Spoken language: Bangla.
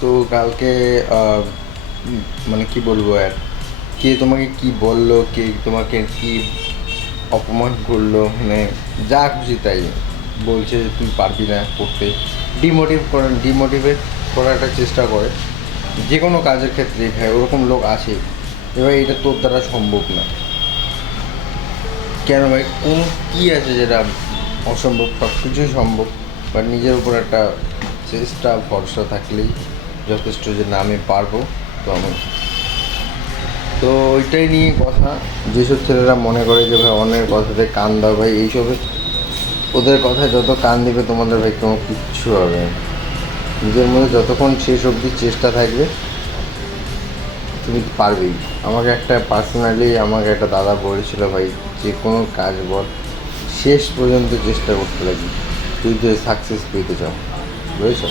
তো কালকে মানে কি বলবো আর, কে তোমাকে কি বললো, কে তোমাকে কি অপমান করলো, মানে যা খুশি তাই বলছে যে তুই পারবি না করতে, ডিমোটিভেট করাটা চেষ্টা করে যে কোনো কাজের ক্ষেত্রে। ভাই ওরকম লোক আছে, এবার এটা তোর দ্বারা সম্ভব না। কেন ভাই, কোনো কী আছে যেটা অসম্ভব? সব কিছুই সম্ভব, বাট নিজের উপর একটা চেষ্টা ভরসা থাকলেই যথেষ্ট, যে না আমি পারবো। তো আমি তো ওইটাই নিয়ে কথা। যেসব ছেলেরা মনে করে যে ভাই অন্যের কথাতে কান দাও, ভাই এইসবে ওদের কথায় যত কান দিবে তোমাদের ভাই কোনো কিচ্ছু হবে না। নিজের মধ্যে যতক্ষণ শেষ অবধি চেষ্টা থাকবে তুমি পারবেই। আমাকে একটা দাদা বলেছিল, ভাই যে কোনো কাজ বল শেষ পর্যন্ত চেষ্টা করতে লাগি, তুই যদি সাকসেস পেতে চাও, বুঝেছ?